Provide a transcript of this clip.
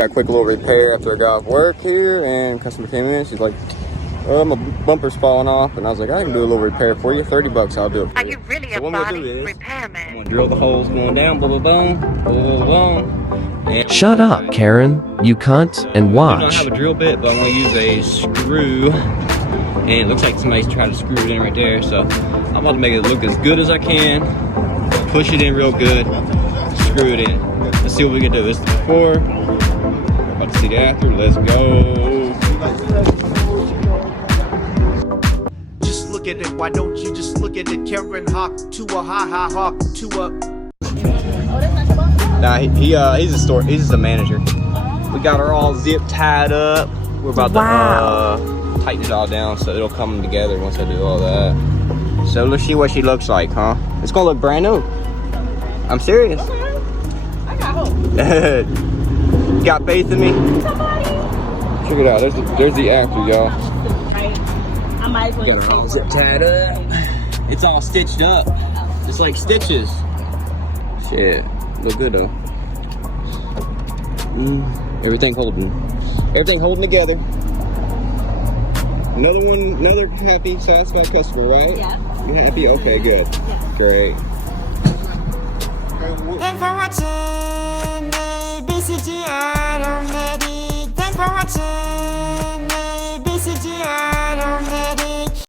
Got a quick little repair after I got off work here, and customer came in. She's like, "Oh, my bumper's falling off," and I was like, "I can do a little repair for you. $30, I'll do it for Are you." you really So a what I'm gonna body do is, repairman? I'm gonna drill the holes going down, boom, boom, boom, boom, boom, boom. And Shut up, Karen, you cunt, and I do not watch. have a drill bit, but I'm gonna use a screw. And it looks like somebody's trying to screw it in right there. So I'm about to make it look as good as I can. Push it in real good. Screw it in. Let's see what we can do. This is the before. About to see the after. Let's go. Just look at it. Why don't you just look at it? Karen Hawk to a ha hawk to a. Nah, he's a store. He's just a manager. We got her all zip tied up. We're about to tighten it all down so it'll come together once I do all that. So let's see what she looks like, huh? It's gonna look brand new. I'm serious. I got hope. You got faith in me? Check it out. There's the actor, y'all. Right. I might as well. Got her all zip tied up. It's all stitched up. It's like stitches. Shit. Look good though. Everything holding together. Another happy, satisfied customer, right? Yeah. You happy? Okay, good. Yeah. Great. Thanks for watching BCGN.